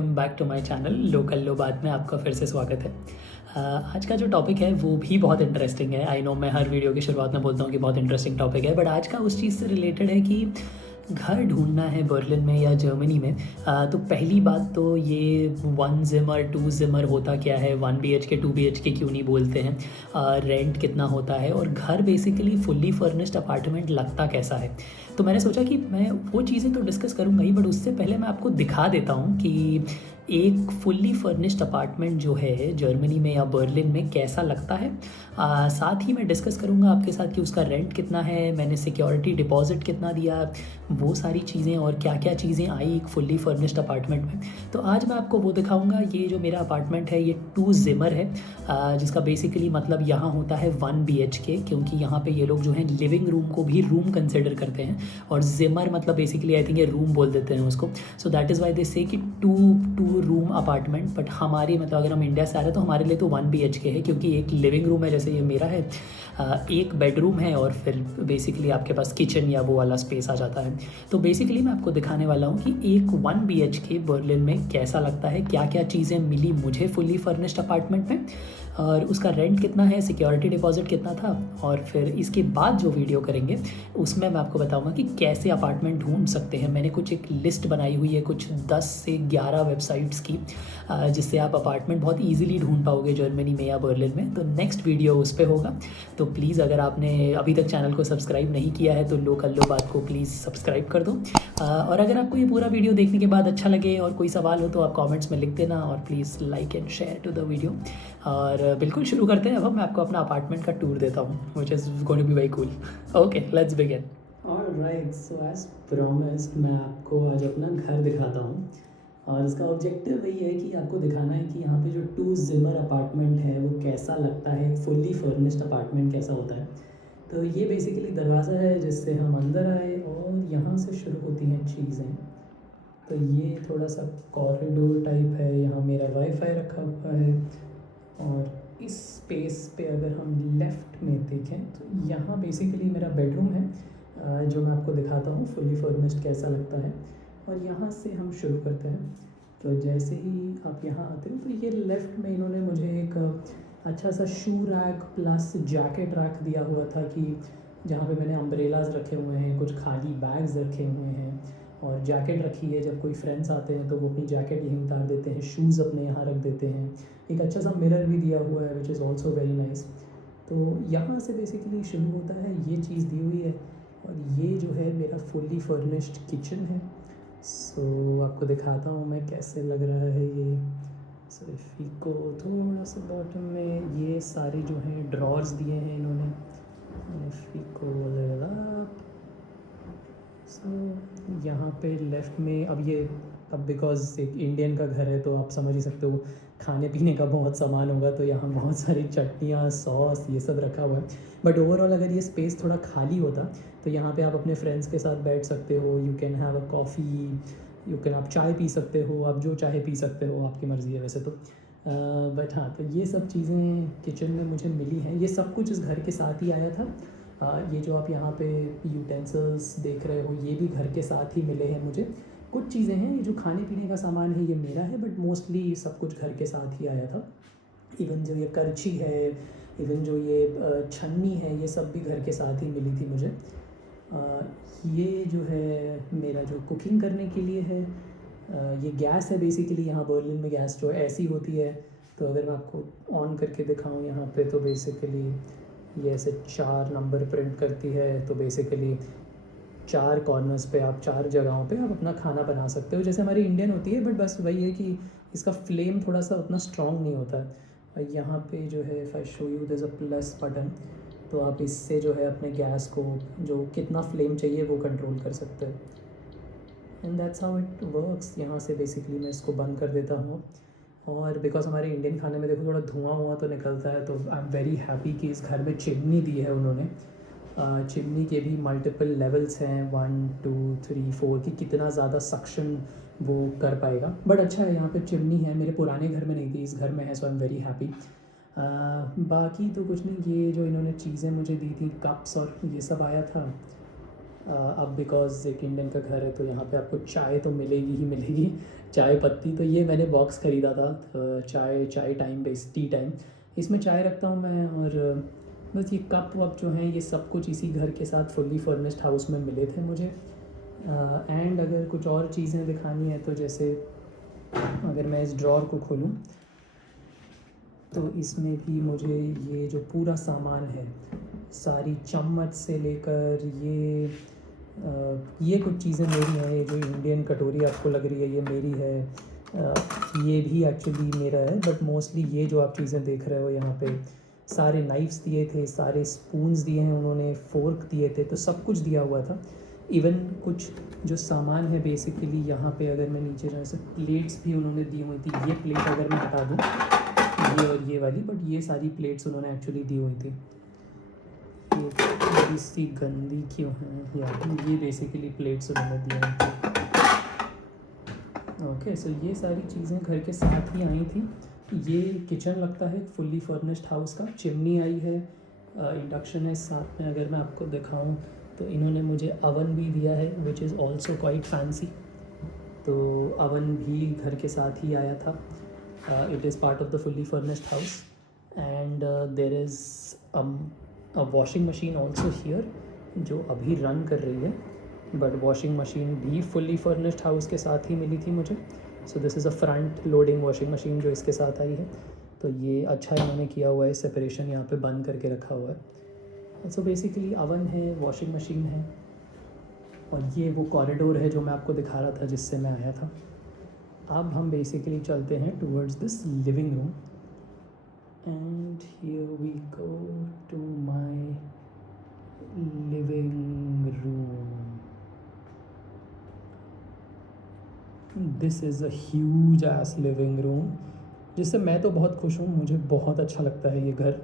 Welcome back to my channel local लो बात में आपका फिर से स्वागत है। आज का जो टॉपिक है वो भी बहुत इंटरेस्टिंग है। आई नो मैं हर वीडियो की शुरुआत में बोलता हूँ कि बहुत इंटरेस्टिंग टॉपिक है, बट आज का उस चीज़ से रिलेटेड है कि घर ढूंढना है बर्लिन में या जर्मनी में। तो पहली बात तो ये 1 ज़िमर 2 ज़िमर होता क्या है, 1 BHK 2 BHK क्यों नहीं बोलते हैं, रेंट कितना होता है और घर बेसिकली फुल्ली फर्निश्ड अपार्टमेंट लगता कैसा है। तो मैंने सोचा कि मैं वो चीज़ें तो डिस्कस करूँगा ही, बट उससे पहले मैं आपको दिखा देता हूँ कि एक फुल्ली फर्निश्ड अपार्टमेंट जो है जर्मनी में या बर्लिन में कैसा लगता है। साथ ही मैं डिस्कस करूँगा आपके साथ कि उसका रेंट कितना है, मैंने सिक्योरिटी डिपॉजिट कितना दिया, वो सारी चीज़ें और क्या क्या चीज़ें आई एक फुल्ली फर्निश्ड अपार्टमेंट में। तो आज मैं आपको वो दिखाऊंगा। ये जो मेरा अपार्टमेंट है ये 2 ज़िमर है, जिसका बेसिकली मतलब यहाँ होता है 1 BHK, क्योंकि यहाँ पे ये लोग जो हैं लिविंग रूम को भी रूम कंसिडर करते हैं और ज़िमर मतलब बेसिकली आई थिंक ये रूम बोल देते हैं उसको। So that is why they से कि टू रूम अपार्टमेंट। बट हमारी मतलब अगर हम इंडिया से आ रहे हैं तो हमारे लिए तो 1 BHK है, क्योंकि एक लिविंग रूम है जैसे ये मेरा है, एक बेडरूम है और फिर बेसिकली आपके पास किचन या वो वाला स्पेस आ जाता है। तो बेसिकली मैं आपको दिखाने वाला हूँ कि एक 1 BHK बर्लिन में कैसा लगता है, क्या क्या चीज़ें मिली मुझे फुल्ली फर्निश्ड अपार्टमेंट में और उसका रेंट कितना है, सिक्योरिटी डिपॉजिट कितना था, और फिर इसके बाद जो वीडियो करेंगे उसमें मैं आपको बताऊंगा कि कैसे अपार्टमेंट ढूंढ सकते हैं। मैंने कुछ एक लिस्ट बनाई हुई है कुछ 10 से 11 वेबसाइट्स की, जिससे आप अपार्टमेंट बहुत ईजिली ढूंढ पाओगे जर्मनी में या बर्लिन में। तो नेक्स्ट वीडियो उस पर होगा। तो प्लीज़ अगर आपने अभी तक चैनल को सब्सक्राइब नहीं किया है तो लोकल लो बात को प्लीज़ सब्सक्राइब कर दो। और अगर आपको ये पूरा वीडियो देखने के बाद अच्छा लगे और कोई सवाल हो तो आप कमेंट्स में लिख देना और please like and share to the video. और बिल्कुल शुरू करते हैं। अब मैं आपको अपना अपार्टमेंट का टूर देता हूँ, which is going to be very cool. Okay, let's begin. Alright, so as promised मैं आपको आज अपना घर दिखाता हूँ और इसका ऑब्जेक्टिव वही है कि आपको दिखाना है कि यहाँ पे जो 2 ज़िमर अपार्टमेंट है वो कैसा लगता है, फुल्ली फर्निश्ड अपार्टमेंट कैसा होता है। तो ये बेसिकली दरवाज़ा है जिससे हम अंदर आए और यहाँ से शुरू होती हैं चीज़ें। तो ये थोड़ा सा कॉरिडोर टाइप है, यहाँ मेरा वाईफाई रखा हुआ है और इस स्पेस पे अगर हम लेफ़्ट में देखें तो यहाँ बेसिकली मेरा बेडरूम है, जो मैं आपको दिखाता हूँ फुल्ली फर्निश्ड कैसा लगता है। और यहाँ से हम शुरू करते हैं। तो जैसे ही आप यहाँ आते हो तो ये लेफ़्ट में इन्होंने मुझे एक अच्छा सा shoe rack plus jacket rack दिया हुआ था, कि जहाँ पे मैंने अम्ब्रेलाज रखे हुए हैं, कुछ खाली बैग्स रखे हुए हैं और जैकेट रखी है। जब कोई फ्रेंड्स आते हैं तो वो अपनी जैकेट यहीं उतार देते हैं, शूज़ अपने यहाँ रख देते हैं। एक अच्छा सा मिरर भी दिया हुआ है which is also very nice. तो यहाँ से बेसिकली शुरू होता है, ये चीज़ दी हुई है और ये जो है मेरा फुल्ली फर्निश्ड किचन है। सो आपको दिखाता हूँ मैं कैसे लग रहा है ये। सो इफ़ी को थोड़ा सा बॉटम में ये सारे जो हैं ड्रॉर्स दिए हैं इन्होंने। इफ़ी को सो यहाँ पे लेफ़्ट में अब बिकॉज़ एक इंडियन का घर है तो आप समझ ही सकते हो खाने पीने का बहुत सामान होगा, तो यहाँ बहुत सारी चटनियाँ, सॉस, ये सब रखा हुआ है। बट ओवरऑल अगर ये स्पेस थोड़ा खाली होता तो यहाँ पे आप अपने फ्रेंड्स के साथ बैठ सकते हो, you can have a coffee, आप चाय पी सकते हो, आप जो चाहे पी सकते हो, आपकी मर्ज़ी है वैसे तो। बट हाँ, तो ये सब चीज़ें किचन में मुझे मिली हैं। ये सब कुछ इस घर के साथ ही आया था। ये जो आप यहाँ पे यूटेंसिल्स देख रहे हो ये भी घर के साथ ही मिले हैं मुझे। कुछ चीज़ें हैं, ये जो खाने पीने का सामान है ये मेरा है, बट मोस्टली सब कुछ घर के साथ ही आया था। इवन जो ये करछी है, इवन जो ये छन्नी है, ये सब भी घर के साथ ही मिली थी मुझे। ये जो है मेरा जो कुकिंग करने के लिए है, ये गैस है बेसिकली। यहाँ बर्लिन में गैस जो ऐसी होती है, तो अगर मैं आपको ऑन करके दिखाऊँ यहाँ पे तो बेसिकली ये ऐसे 4 नंबर प्रिंट करती है। तो बेसिकली 4 कॉर्नर्स पे आप 4 जगहों पे आप अपना खाना बना सकते हो, जैसे हमारी इंडियन होती है, बट बस वही है कि इसका फ्लेम थोड़ा सा उतना स्ट्रॉन्ग नहीं होता है। यहाँ पे जो है if I show you there is a plus button, तो आप इससे जो है अपने गैस को जो कितना फ्लेम चाहिए वो कंट्रोल कर सकते हो। And that's how it works. यहाँ से बेसिकली मैं इसको बंद कर देता हूँ। और बिकॉज हमारे इंडियन खाने में देखो थोड़ा धुआं तो निकलता है, तो आई एम वेरी हैप्पी कि इस घर में चिमनी दी है उन्होंने। चिमनी के भी मल्टीपल लेवल्स हैं, 1 2 3 4 कि कितना ज़्यादा सक्शन वो कर पाएगा। बट अच्छा है यहाँ पे चिमनी है, मेरे पुराने घर में नहीं थी, इस घर में है, so I am very happy. बाकी तो कुछ नहीं, ये जो इन्होंने चीज़ें मुझे दी थी, कप्स और ये सब आया था। अब बिकॉज़ एक इंडियन का घर है तो यहाँ पे आपको चाय तो मिलेगी ही मिलेगी, चाय पत्ती। तो ये मैंने बॉक्स ख़रीदा था, चाय टाइम बेस टी टाइम, इसमें चाय रखता हूँ मैं। और बस ये कप वप जो हैं ये सब कुछ इसी घर के साथ फुल्ली फर्निश्ड हाउस में मिले थे मुझे। एंड अगर कुछ और चीज़ें दिखानी है तो जैसे अगर मैं इस ड्रॉर को खोलूँ तो इसमें भी मुझे ये जो पूरा सामान है, सारी चम्मच से लेकर ये कुछ चीज़ें मेरी हैं। ये जो इंडियन कटोरी आपको लग रही है ये मेरी है, ये भी एक्चुअली मेरा है। बट मोस्टली ये जो आप चीज़ें देख रहे हो यहाँ पे, सारे नाइफ्स दिए थे, सारे स्पून्स दिए हैं उन्होंने, फोर्क दिए थे, तो सब कुछ दिया हुआ था। इवन कुछ जो सामान है बेसिकली यहाँ पे अगर मैं नीचे जाऊँ, से प्लेट्स भी उन्होंने दी हुई थी। ये प्लेट अगर मैं हटा दूँ, ये और ये वाली, बट ये सारी प्लेट्स उन्होंने एक्चुअली दी हुई थी। ये थोड़ी सी गंदी क्यों है यार, ये बेसिकली प्लेट्स उन्होंने दी हुई थी। ओके, सो ये सारी चीज़ें घर के साथ ही आई थी। ये किचन लगता है फुल्ली फर्निश्ड हाउस का। चिमनी आई है, इंडक्शन है साथ में। अगर मैं आपको दिखाऊं तो इन्होंने मुझे अवन भी दिया है which is also quite fancy. तो अवन भी घर के साथ ही आया था। It is part of the fully furnished house. And there is a washing machine also here जो अभी रन कर रही है, बट वॉशिंग मशीन भी फुल्ली फर्निश्ड हाउस के साथ ही मिली थी मुझे। So this is a front loading washing machine जो इसके साथ आई है। तो ये अच्छा इन्होंने किया हुआ है, सेपरेशन यहाँ पे बंद करके रखा हुआ है। सो बेसिकली अवन है, वॉशिंग मशीन है, और ये वो कॉरिडोर है जो मैं आपको दिखा रहा था जिससे मैं आया था। अब हम बेसिकली चलते हैं towards this living room, and here we go to my living room. This is a huge ass living room, जिससे मैं तो बहुत खुश हूँ। मुझे बहुत अच्छा लगता है ये घर,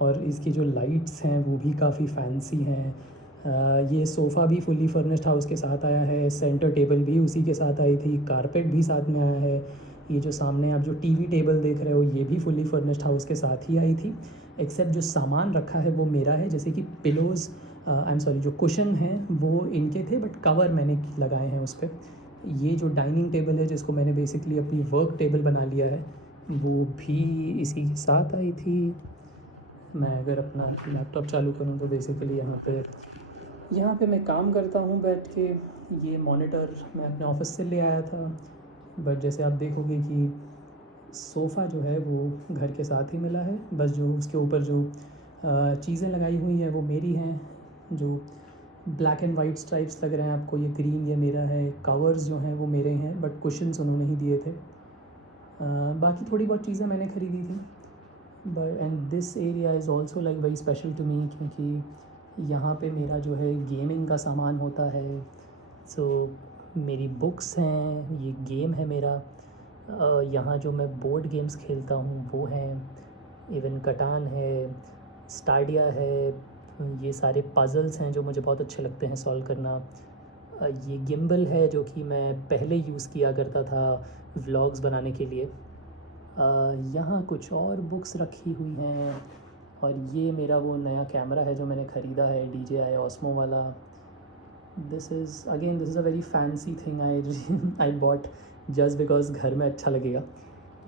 और इसकी जो लाइट्स हैं वो भी काफ़ी फैंसी हैं। ये सोफ़ा भी फुल्ली फर्निश्ड हाउस के साथ आया है, सेंटर टेबल भी उसी के साथ आई थी, कारपेट भी साथ में आया है। ये जो सामने आप जो टीवी टेबल देख रहे हो ये भी फुल्ली फर्निश्ड हाउस के साथ ही आई थी। एक्सेप्ट जो सामान रखा है वो मेरा है, जैसे कि पिलोज़, आई एम सॉरी, जो कुशन हैं वो इनके थे, बट कवर मैंने लगाए हैं उस पर। ये जो डाइनिंग टेबल है जिसको मैंने बेसिकली अपनी वर्क टेबल बना लिया है, वो भी इसी के साथ आई थी। मैं अगर अपना लैपटॉप चालू करूँ तो बेसिकली यहाँ पे मैं काम करता हूँ बैठ के। ये मॉनिटर मैं अपने ऑफिस से ले आया था, बट जैसे आप देखोगे कि सोफ़ा जो है वो घर के साथ ही मिला है। बस जो उसके ऊपर जो चीज़ें लगाई हुई हैं वो मेरी हैं। जो ब्लैक एंड वाइट स्ट्राइप्स लग रहे हैं आपको, ये ग्रीन ये मेरा है। कवर्स जो हैं वो मेरे हैं, बट कुशन्स उन्होंने ही दिए थे। बाकी थोड़ी बहुत चीज़ें मैंने ख़रीदी थी। But and this area is also like very special to me, क्योंकि यहाँ पे मेरा जो है गेमिंग का सामान होता है। सो मेरी बुक्स हैं, ये गेम है मेरा। यहाँ जो मैं बोर्ड गेम्स खेलता हूँ वो हैं, इवन कटान है, स्टाडिया है। ये सारे पज़ल्स हैं जो मुझे बहुत अच्छे लगते हैं सॉल्व करना। ये गिम्बल है जो कि मैं पहले यूज़ किया करता था व्लॉग्स बनाने के लिए। यहाँ कुछ और बुक्स रखी हुई हैं, और ये मेरा वो नया कैमरा है जो मैंने ख़रीदा है, DJI Osmo वाला। This is a very fancy thing I bought just because घर में अच्छा लगेगा।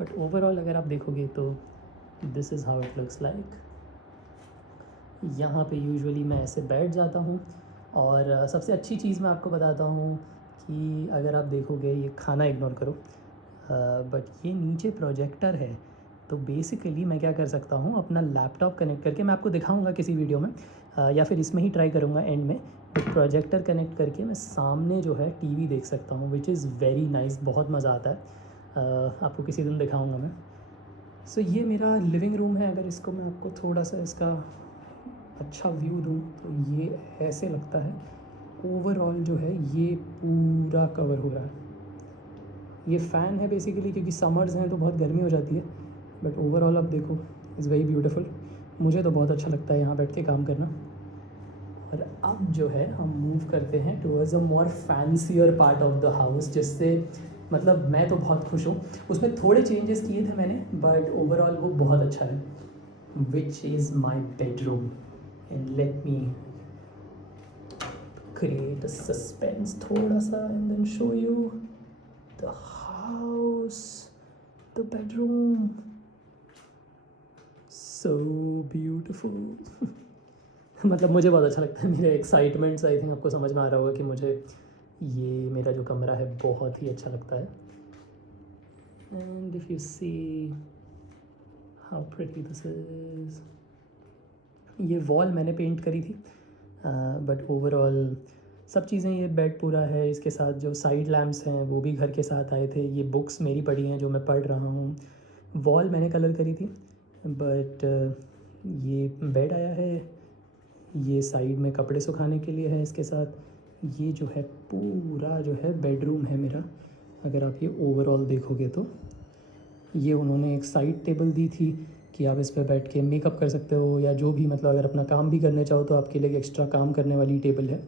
बट ओवरऑल अगर आप देखोगे तो this is how it looks like. यहाँ पे यूजुअली मैं ऐसे बैठ जाता हूँ। और सबसे अच्छी चीज़ मैं आपको बताता हूँ कि अगर आप देखोगे, ये खाना इग्नोर करो, बट ये नीचे प्रोजेक्टर है। तो बेसिकली मैं क्या कर सकता हूँ, अपना लैपटॉप कनेक्ट करके, मैं आपको दिखाऊंगा किसी वीडियो में, या फिर इसमें ही ट्राई करूँगा एंड में। प्रोजेक्टर कनेक्ट करके मैं सामने जो है टीवी देख सकता हूँ, विच इज़ वेरी नाइस, बहुत मज़ा आता है। आपको किसी दिन दिखाऊँगा मैं। सो ये मेरा लिविंग रूम है। अगर इसको मैं आपको थोड़ा सा इसका अच्छा व्यू दूँ तो ये ऐसे लगता है। ओवरऑल जो है ये पूरा कवर हो रहा है। ये फ़ैन है बेसिकली, क्योंकि समर्स हैं तो बहुत गर्मी हो जाती है, बट ओवरऑल अब देखो इज़ वेरी ब्यूटीफुल। मुझे तो बहुत अच्छा लगता है यहाँ बैठ के काम करना। और अब जो है हम मूव करते हैं towards a more fancier part of the house, जिससे मतलब मैं तो बहुत खुश हूँ। उसमें थोड़े चेंजेस किए थे मैंने, बट ओवरऑल वो बहुत अच्छा है, which is my bedroom. And let me create a suspense थोड़ा सा and then show you the house, the bedroom. So beautiful. मतलब मुझे बहुत अच्छा लगता है, मेरे एक्साइटमेंट्स आई थिंक आपको समझ में आ रहा होगा कि मुझे ये मेरा जो कमरा है बहुत ही अच्छा लगता है. And if you see how pretty this is, ये वॉल मैंने पेंट करी थी, बट ओवरऑल सब चीज़ें, ये बेड पूरा है, इसके साथ जो साइड लैम्प्स हैं वो भी घर के साथ आए थे, ये बुक्स मेरी पड़ी हैं जो मैं पढ़ रहा हूँ, वॉल मैंने कलर करी थी, बट ये बेड आया है, ये साइड में कपड़े सुखाने के लिए है, इसके साथ ये जो है पूरा जो है बेडरूम है मेरा. अगर आप ये ओवरऑल देखोगे तो ये उन्होंने एक साइड टेबल दी थी कि आप इस पे बैठ के मेकअप कर सकते हो या जो भी, मतलब अगर अपना काम भी करने चाहो तो आपके लिए एक्स्ट्रा काम करने वाली टेबल है.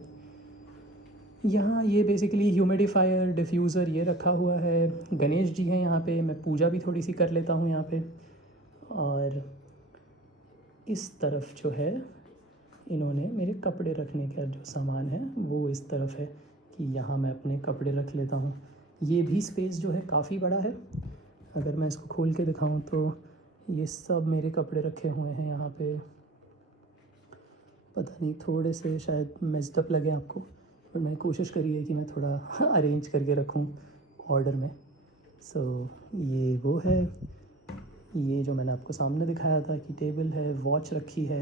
यहाँ ये बेसिकली ह्यूमिडिफायर, डिफ्यूज़र ये रखा हुआ है. गणेश जी हैं यहाँ पे, मैं पूजा भी थोड़ी सी कर लेता हूँ यहाँ पे. और इस तरफ जो है इन्होंने मेरे कपड़े रखने का जो सामान है वो इस तरफ है कि यहाँ मैं अपने कपड़े रख लेता हूँ. ये भी स्पेस जो है काफ़ी बड़ा है. अगर मैं इसको खोल के दिखाऊँ तो ये सब मेरे कपड़े रखे हुए हैं यहाँ पे. पता नहीं थोड़े से शायद मेस्ड अप लगे आपको, पर मैंने कोशिश करी है कि मैं थोड़ा अरेंज करके रखूँ ऑर्डर में. सो ये वो है, ये जो मैंने आपको सामने दिखाया था कि टेबल है, वॉच रखी है.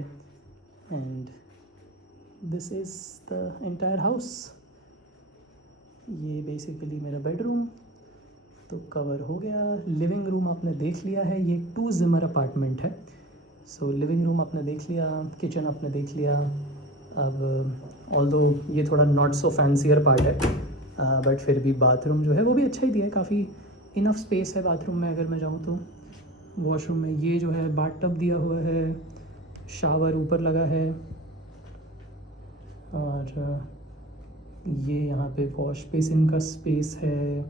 And this is the entire house. ये बेसिकली मेरा बेडरूम तो कवर हो गया. लिविंग रूम आपने देख लिया है, ये 2 ज़िमर अपार्टमेंट है. सो लिविंग रूम आपने देख लिया, किचन आपने देख लिया. अब ऑल्दो ये थोड़ा नॉट सो फैंसियर पार्ट है, बट फिर भी बाथरूम जो है वो भी अच्छा ही दिया है, काफ़ी इनफ स्पेस है बाथरूम में. अगर मैं जाऊँ तो वॉशरूम में ये जो है बाथ टब दिया हुआ है, शावर ऊपर लगा है, और ये यहाँ पे वॉश बेसिन का स्पेस है.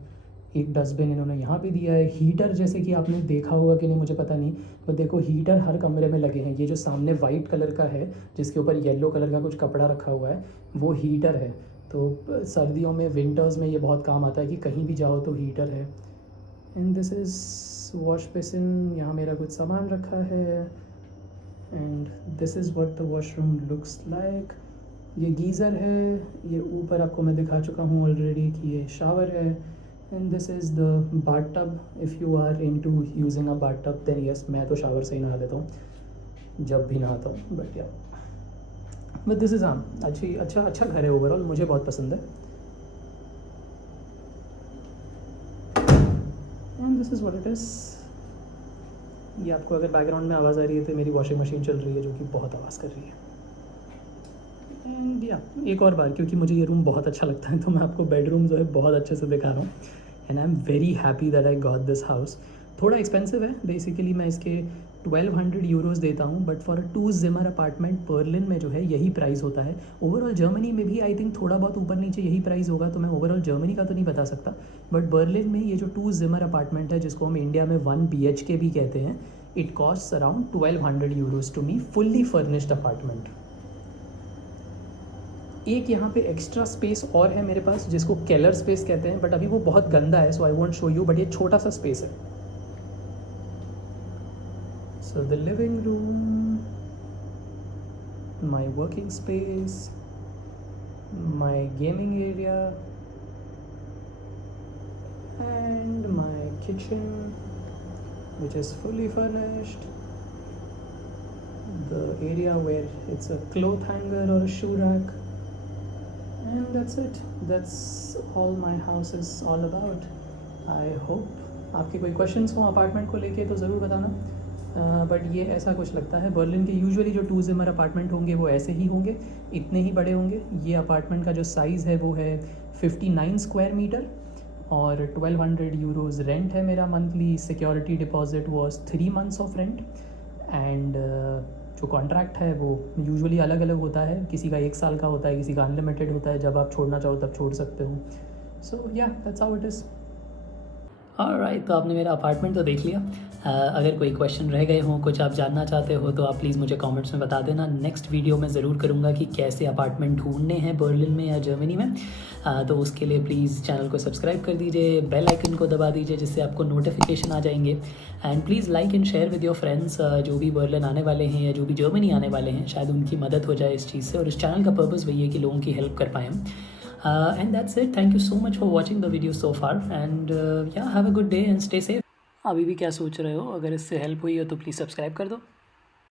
एक डस्टबिन इन्होंने यहाँ पे दिया है. हीटर जैसे कि आपने देखा होगा कि नहीं मुझे पता नहीं, तो देखो हीटर हर कमरे में लगे हैं. ये जो सामने वाइट कलर का है जिसके ऊपर येलो कलर का कुछ कपड़ा रखा हुआ है वो हीटर है. तो सर्दियों में, विंटर्स में ये बहुत काम आता है कि कहीं भी जाओ तो हीटर है. And this is wash basin, यहाँ मेरा कुछ सामान रखा है. And this is what the washroom looks like. ये गीज़र है, ये ऊपर आपको मैं दिखा चुका हूँ ऑलरेडी कि ये शावर है. And this is the bath tub. If you are into using a bath tub then yes, मैं तो शावर से ही नहा लेता हूँ जब भी नहाता हूँ. बट या बट दिस इज़ अच्छा घर है ओवरऑल, मुझे बहुत पसंद है. And this is what it is. ये आपको अगर बैकग्राउंड में आवाज़ आ रही है तो मेरी वॉशिंग मशीन चल रही है जो कि बहुत आवाज़ कर रही है. एंड या एक और बार, क्योंकि मुझे ये रूम बहुत अच्छा लगता है तो मैं आपको बेडरूम जो है बहुत अच्छे से दिखा रहा हूँ. And I am very happy that I got this house. थोड़ा एक्सपेंसिव है, बेसिकली मैं इसके 1200 यूरोज़ देता हूँ, बट फॉर 2 ज़िमर अपार्टमेंट बर्लिन में जो है यही प्राइस होता है. ओवरऑल जर्मनी में भी आई थिंक थोड़ा बहुत ऊपर नीचे यही प्राइस होगा, तो मैं ओवरऑल जर्मनी का तो नहीं बता सकता. बट बर्लिन में ये जो 2 ज़िमर अपार्टमेंट है जिसको हम इंडिया में 1 BHK भी कहते हैं, it cost around 1200 euros to me, fully furnished apartment. एक यहाँ पे एक्स्ट्रा स्पेस और है मेरे पास जिसको केलर स्पेस कहते हैं, बट अभी वो बहुत गंदा है so I won't show you. But ये छोटा सा स्पेस है. So the living room, my working space, my gaming area and my kitchen which is fully furnished. The area where it's a cloth hanger or a shoe rack. And that's it. That's all my house is all about. I hope आपके कोई questions हो apartment को लेके तो ज़रूर बताना. But ये ऐसा कुछ लगता है बर्लिन के यूजुअली जो 2 ज़िमर अपार्टमेंट होंगे वो ऐसे ही होंगे, इतने ही बड़े होंगे. ये अपार्टमेंट का जो साइज़ है वो है 59 स्क्वायर मीटर और 1200 यूरोज़ रेंट है मेरा monthly. Security deposit was 3 months of rent. And जो कॉन्ट्रैक्ट है वो यूजुअली अलग अलग होता है, किसी का 1 साल का होता है, किसी का अनलिमिटेड होता है, जब आप छोड़ना चाहो तब छोड़ सकते हो. सो या that's how it is. Alright, तो आपने मेरा अपार्टमेंट तो देख लिया। अगर कोई क्वेश्चन रह गए हों, कुछ आप जानना चाहते हो तो आप प्लीज़ मुझे कमेंट्स में बता देना। नेक्स्ट वीडियो में ज़रूर करूँगा कि कैसे अपार्टमेंट ढूंढने हैं बर्लिन में या जर्मनी में। तो उसके लिए प्लीज़ चैनल को सब्सक्राइब कर दीजिए, बेल आइकन को दबा दीजिए जिससे आपको नोटिफिकेशन आ जाएंगे। And please like and share with your friends, जो भी बर्लिन आने वाले हैं या जो भी जर्मनी आने वाले हैं, शायद उनकी मदद हो जाए इस चीज़ से। और इस चैनल का पर्पज़ वही है कि लोगों की हेल्प कर पाएँ हम। And that's it. Thank you so much for watching the video so far. And yeah, have a good day and stay safe. अभी भी क्या सोच रहे हो? अगर इससे हेल्प हुई हो तो प्लीज़ सब्सक्राइब कर दो।